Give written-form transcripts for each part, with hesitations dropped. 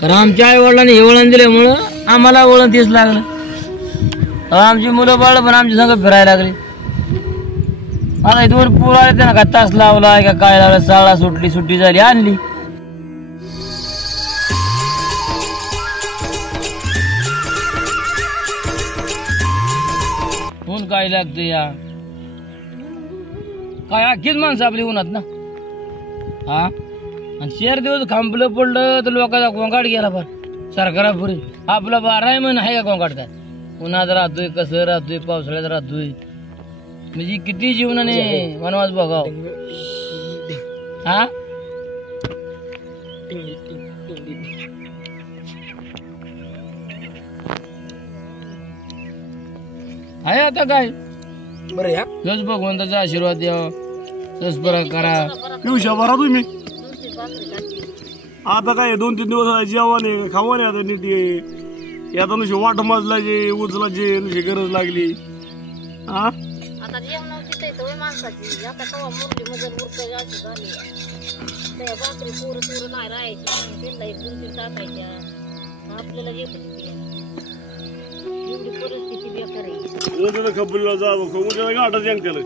कारण आमच्या आई वडिलांनी हे वळण दिल्यामुळं आम्हाला वळण तेच लागलं. आमची मुलं बाळ पण आमच्या संग फिरायला लागली. आता इथून पूर आले त्यांना का तास लावला का काय लावला, शाळा सुटली, सुट्टी झाली, आणली. ऊन काय लागतं या काय अख्खीच माणसं आपली उन्हात ना. हा आणि 4 दिवस खांबलं पडलं तर लोकांचा गोंगाट गेला फार सरकारापुरी. आपला 12 महिने आहे का गोंगाट? काय उन्हात राहतोय, कसं राहतोय, पावसाळ्यात राहतोय, म्हणजे किती जीवनाने वनवास बघाव. हा आहे आता काय बरं या तोच भगवंताचा आशीर्वाद द्यावा, तस बरं करा. पिवशा भरा तुम्ही आता काय 2-3 दिवस जेवण खावा नाही आता नीट. आता नुसती वाट मजलाची उचलाची नुसती गरज लागली. हा आता जेवणाची सवय माणसाची आता कवा मुरली मजल उरक जायची झाली. त्या भाकरी पोरं नाही राहायची, त्यांना 1-2 टाकायच्या. आपल्याला जेवण एवढी परिस्थिती बेकार आहे. खबरीला जावं गाठाच यांग त्याला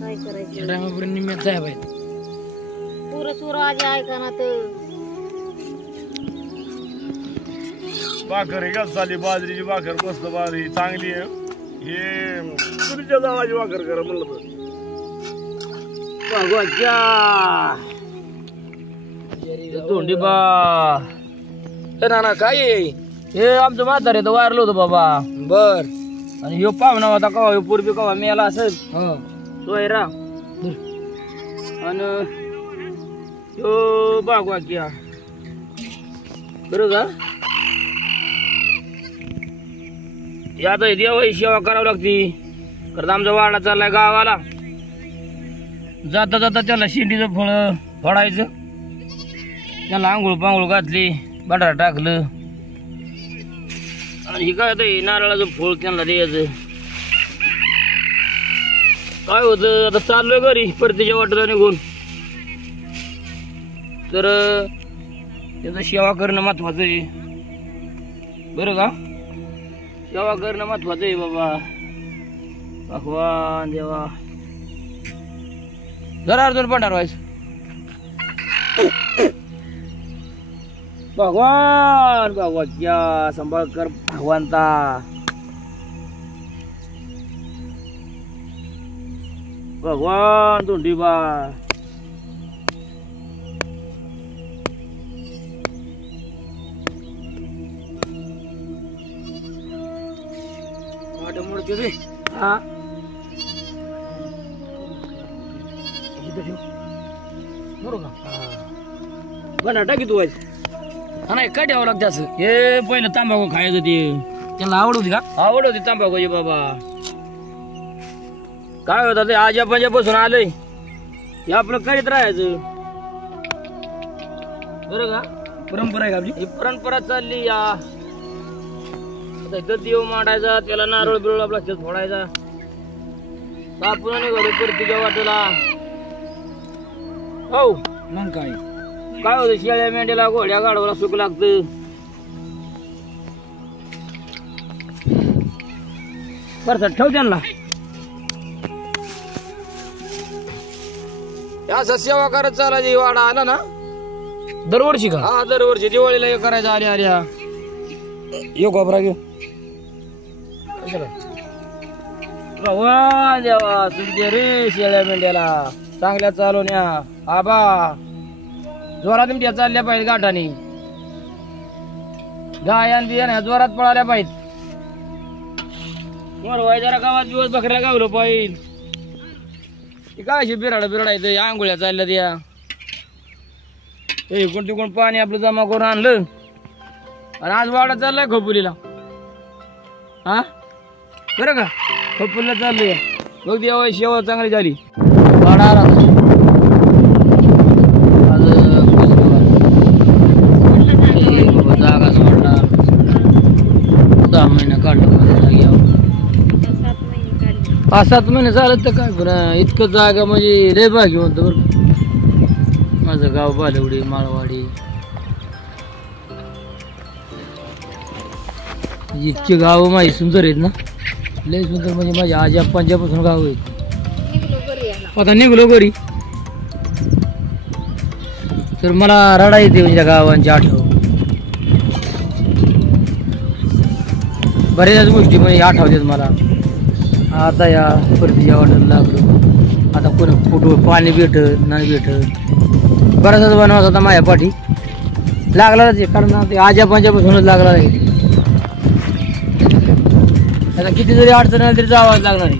काय करायचं. टायमापर्यंत निम्यात साहेब आहेत. पोरं आजी ऐका ना तर भाकर आहे का झाली बाजरीची भाकर मस्त बारी चांगली आहे. हे तुरीच्या जावाची भाकर करा म्हणलं तर तोंडी बा नाना काय हे आमचं म्हातारे तर वारलं होतं बाबा. बर आणि ह्यो पाहुणा होता कवा, ह्यो पूर्वी कवा मेला असेल सोयरा. आणि ह्यो बागवा किया बरं का. यात देवाची सेवा करावी लागती. कारण आमचा वाडा चाललाय गावाला. जाता जाता त्याला शेंडीचं फळ फोडायचं, त्याला आंघोळ पांघोळ घातली, बटाटा टाकलं आणि हे काय होतं नारळाचं फळ त्यांना द्यायचं. काय होतं आता चाललोय घरी परतीच्या वाटेला निघून, तर त्याचं सेवा करणं महत्वाचं आहे बरं का. सेवा करणं महत्वाचं आहे बाबा. भगवान देवा जरा अर्जुन पंढार व्हायचं. भगवान भगवत्या संभाळ कर भगवंता. भगवान तोंडीबा मोडते रे. हा बटाटा की तू व्हायचं नाही काय ठेवावं लागतं असं. हे पहिलं तांबाखू खायचं ते त्यांना आवड होती का? आवड होती तांबाखूची बाबा. काय होतं ते आजा पंजापासून आलंय हे आपलं करीत राहायचं बरं का. परंपरा आहे का आपली, ही परंपरा चालली या. आता देव मांडायचा, त्याला नारळ बिरळ आपला खेळ फोडायचा, आपण निघालो परतीच्या वाटेला. हो मग काय काय होतं शेळ्या मेंढ्याला घोड्या गाडवाला सुख लागतं. परसात ठेव त्यांना. असं सेवा करत चालायची. वाडा आला ना दरवर्षी का? हा दरवर्षी दिवाळीला हे करायचं. आल्या आल्या यो घोबरा घेऊ भगवान देवा सुख दे रे शेळ्या मेंढ्याला. चांगल्या चालवण्या आबा जोरात तुमच्या चालल्या पाहिजे. गाठाने गायान बियाण्या जोरात पळाल्या पाहिजे. मोरवाय जरा गावात दिवस बकऱ्या गावलं पाहिजे. काय अशी बिराडायचं आंघोळ्या चालल्या त्या. कोण तिकडून पाणी आपलं जमा करून आणलं आणि आज वाडा चाललाय खोपुलीला. हा बरं का खोपुलीला चाललोय. बघ देवा सेवा चांगली झाली. वाडा आला जागा सोडला. 10 महिने काढलं 5-7 महिने झालं तर काय बरं. इतकं जागा म्हणजे लय भागी म्हणतो बरं. माझं गाव बालवडी माळवाडी. इतके गाव माझी सुंदर आहेत ना, लय सुंदर. म्हणजे माझ्या आजी आप्पांच्यापासून गाव आहेत. आता निघलो घरी तर मला रडा येते म्हणजे त्या गावांची आठवण. बऱ्याच गोष्टी म्हणजे आठवतात मला. आता या परतीच्या वाटेला लागलो. आता कोण कुठं पाणी भेटत नाही भेटत. बराचसाच बनवास होता माझ्या पाठी लागलाच आहे, कारण ते आजा पंजापासूनच लागला आहे. आता किती जरी अडचण आली तरी जावंच लागणार आहे.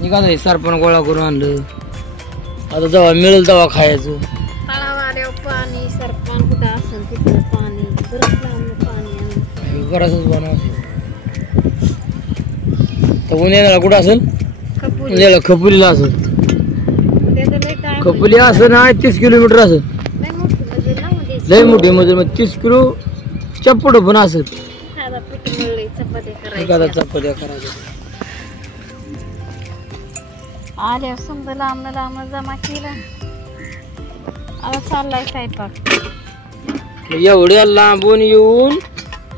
निघा सरपण गोळा करून आणलं. आता जेव्हा मिळेल तेव्हा खायचं. पाणी सरपण कुठं असेल तिथं पाणी बराचसाच बनवास. तर उन्हाळ्याला कुठं असेल, उन्हाळ्याला खपुलीला असेल. खपुली असं ना 30 किलोमीटर असेल. लय मोठी म्हणजे 30 किलो चप्पड पण असत. एखादा चपात्या करायच्या. आले समजा लांब जमा केलं. आता चाललाय स्वयंपाक. एवढ्या लांबून येऊन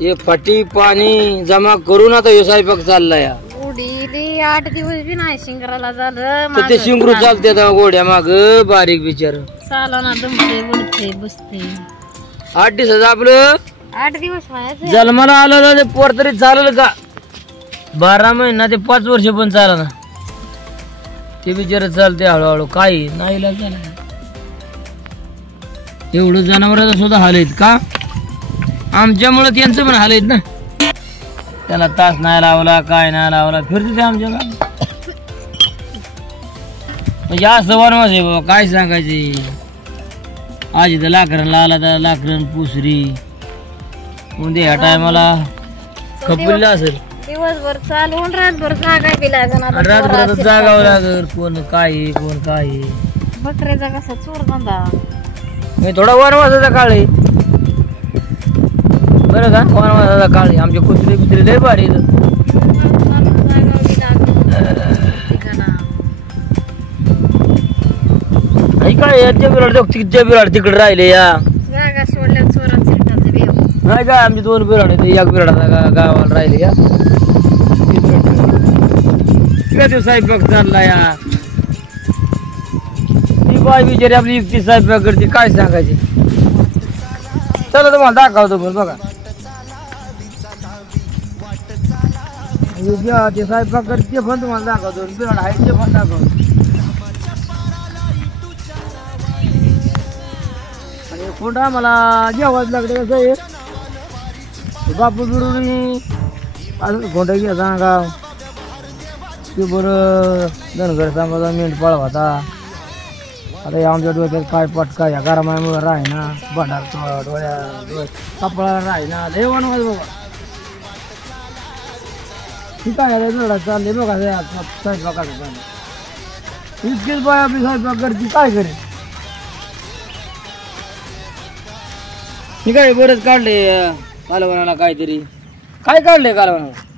हे फाटी पाणी जमा करून आता हे स्वयंपाक चाललाय. उडीली 8 दिवस बी नाही शिंगराला झालं. ते शिंगरू चालते गोड्या माग बारीक बिचार चालना दमते वळते बसते. 8 दिवसाचं आपलं 8 दिवस व्हायचं. जन्माला आलं ना ते पोर तरी चालेल का? 12 महिना ते 5 वर्ष पण चाल ना ते बिचार चालते हळूहळू. काही नाही झालं. एवढं जनावरांचा सुद्धा हाल आहेत का? आमच्यामुळे त्यांचं पण हाल आहेत ना. त्याला तास नाही लावला काय नाही लावला फिरते ते आमच्या गावात. म्हणजे असं वनवास आहे बाबा, काय सांगायचे. आज इथं लाकरण आला तर लाकरण पुसरी उद्या ह्या टायमाला खपलेला असेल. दिवसभर चालवून रातभर जागा बी लागणार. रात्र जागावं लागल. कोण काय कोण काय. बकऱ्याचा कसा चोर धंदा. थोडा वनवासाचा काळ आहे बरं का. वनवासाचा काळ आहे. आमचे कुत्रे कुत्रे लय भारी काय. त्या बिराड तिकडे राहिले या जागा सोडल्या चोरांचं नाही काय. आमचे 2 बिराड आहेत. एक बिराडा गावाला राहिले या. स्वयंपाक चालला या. ती बाय बिचारी आपली एकटी स्वयंपाक करते काय सांगायचे. चला तुम्हाला दाखवतो पण बघा. ते स्वयंपाक करते पण तुम्हाला दाखवतो. बिराड आहे ते पण दाखवतो. आणि खोंडा मला जेवाच लागले कसं आहे. बापू बिडून खोंडा घ्या सांगा ते बरं धनगर सांगा मेंढ पळवाता. आता आमच्या डोक्यात काय पटका या गरमामुळे राही ना. भंडार डोळ्या कपळा राही ना. लय वनवास बाबा. ठीक आहे चालले बघा स्वयंपाकाचं. इतकीच बाय आपली स्वयंपाक करते काय करेल. ठीक आहे बरंच काढले कालवणाला. काहीतरी काय काढले कालवणाला.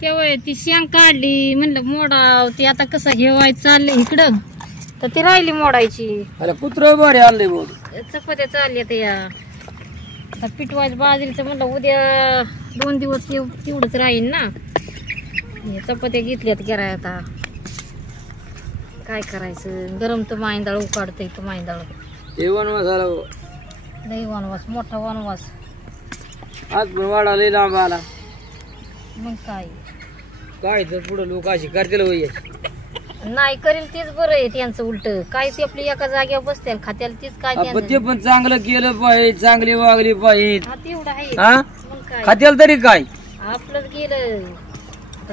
तेव्हा ती शेंग काढली म्हणलं मोडाव. ती आता कसं घेवायचं चाललंय इकडं तर ती राहिली मोडायची. अरे कुत्र बरे आणले बोल. चपात्या चालल्या त्या. आता पिठवायचं बाजरीचं म्हणलं उद्या 2 दिवस तेवढंच राहील ना. चपात्या घेतल्यात गिराय. आता काय करायचं. गरम तर मायंदाळ उकाडतंय तर मायंदाळ. ते वनवास आला लई वनवास मोठा वनवास. आज पण वाडा लई लांब आला. मग काय काय तर पुढे लोक अशी करतील वय नाही करेल तेच बरं आहे त्यांचं. उलट काय ते आपली एका जागेवर बसतील खात्याल तीच काय. ते पण चांगलं केलं पाहिजे. चांगली वागली पाहिजे. तेवढं आहे. हा मग काय खात्याला तरी काय. आपलंच गेलं.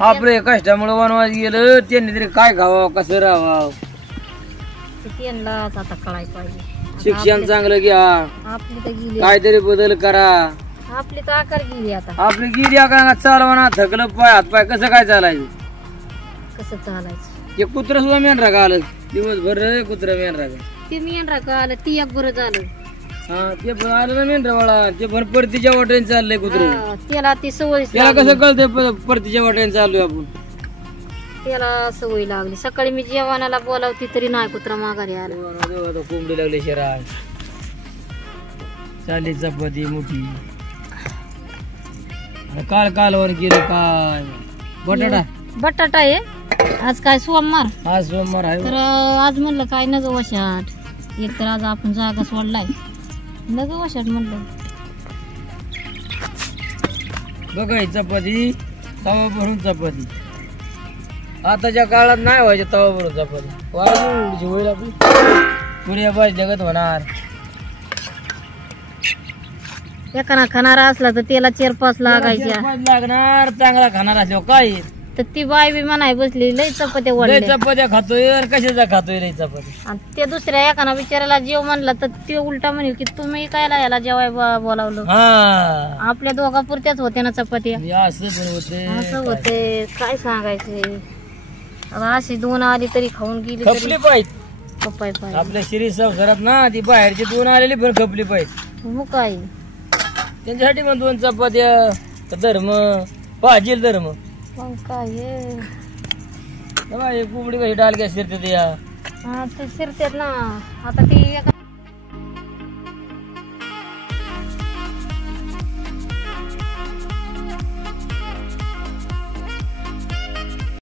आपले कष्टामुळे वनवास गेलं. त्यांनी तरी काय खावा कसं राहावं त्यांनाच आता कळाय पाहिजे. शिक्षण चांगलं घ्या. आपली तर गेली. काहीतरी बदल करा. आपली तर आकार गेली. आता आपली गिरी का चालवा थकलं पाय हात पाय कसं काय चालायचं. कसं चालायचं. ते कुत्र सुद्धा मेंढरा का आलं दिवसभर. कुत्र मेंढरा का ते मेंढरा का आलं ती एक बरं झालं. हा ते पण आलं ना मेंढरा वाळा. ते पण परतीच्या वाटेने चाललंय कुत्र. त्याला ती सवय. त्याला कसं कळतंय परतीच्या वाटेने चाललोय आपण. त्याला सवय लागली. सकाळी मी जेवणाला बोलावती तरी नाही कुत्रा माघारी आला. कोंबडी लागले शिरा चाली चपाती मोठी. कालवर गेलं काय बटाटा आहे. आज काय सोमवार, आज सोमवार आहे. तर आज म्हणलं काय नग वशाट. एक तर आज आपण जागा सोडलाय नग वशाट म्हणलं. बघाय चपाती तवा भरून चपाती. आताच्या काळात नाही व्हायचे तवा भरून चपाती. वाढ होईल आपली पुऱ्या बाज जगत होणार. एकाना खाणारा असला तर त्याला 4-5 लागायच्या. लागणार चांगला खाणार असल्यावर काय तर ती बाय बी म्हणाय बसली लय चपात्या लय वाढल्या. चपात्या खातोय आणि कशाचा खातोय लय चपाती. आणि ते दुसऱ्या एकाना बिचाराला जेव म्हणला तर ते उलटा म्हणेल की तुम्ही काय याला जेवाय बोलावलं. हा आपल्या दोघा पुरत्याच होत्या ना चपात्या. असं पण होते. असं होते काय सांगायचे. आता अशी 2 आली तरी खाऊन गेली खपली पाहिजे पप्पाय पाय. आपल्या शरीर संसारात ना ती बाहेरची 2 आलेली पण खपली पाहिजे. मग काय त्यांच्यासाठी मग 2 चपात्या धर्म भाजी धर्म. मग काय कोंबडी कशी डाल घ्या शिरते या ते शिरतात ना. आता ती